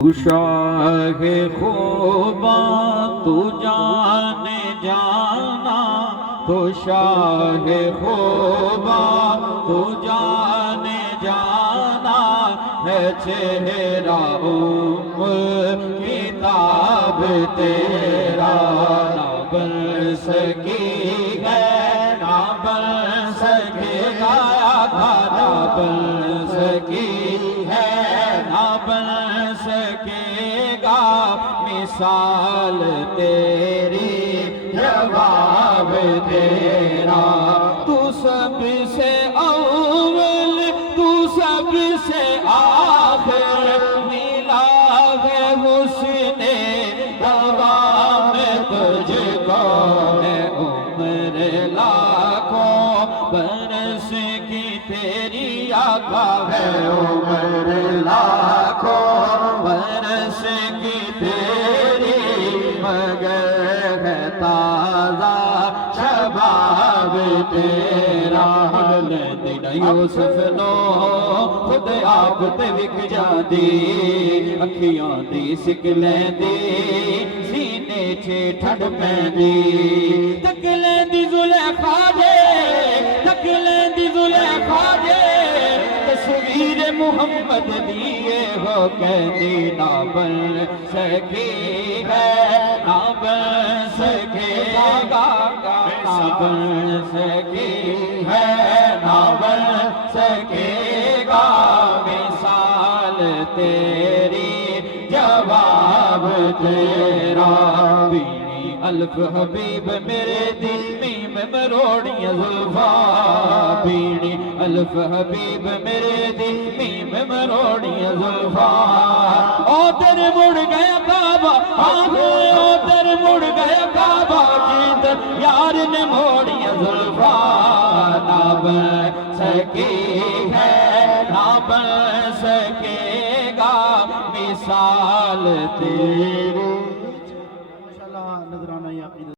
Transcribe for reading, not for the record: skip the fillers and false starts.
تو شاہ خوباں تو جان جانا، تو شاہ خوباں تو جان جانا، ہے چہرہ کتاب تیرا، نہ بن سکی ہے نہ بن سکے گا، نہ بن سکی ہے نہ بن سکے گا، مثال تیری جواب تیرا، تو سب سے اول تو سب سے آخر، ملا ہے حسن دوام تجھ کو، ہے عمر لاکھوں برس کی تیری آقا، ہے عمر لاکھوں برس کی تیری، مگر ہے تازہ شباب تیرا، لیندی یوسف نو خود آپ تے وک جاندی، اکھیاں دی سک لیندی سینے چے ٹھڈ پیندی، تک لیندی زلیخا دے تک لیندی زلیخا دے، تصویر محمد دیئے ہو کہندی، نہ بن سکی ہے نہ بن سکے گا، نہ بن سکی ہے نہ بن سکے گا، مثال تیری جواب تیرا، بینی الف حبیب میرے دل میم مروڑیاں زلفاں، بینی الف حبیب میرے دل میم مروڑیاں زلفاں، او تیرے مڑ گیا کعبہ، او تیرے مڑ گیا کعبہ، جیدر یار نے موڑیاں زلفاں، نہ بن سکی ہے نہ بن سکے گا، مثال تیری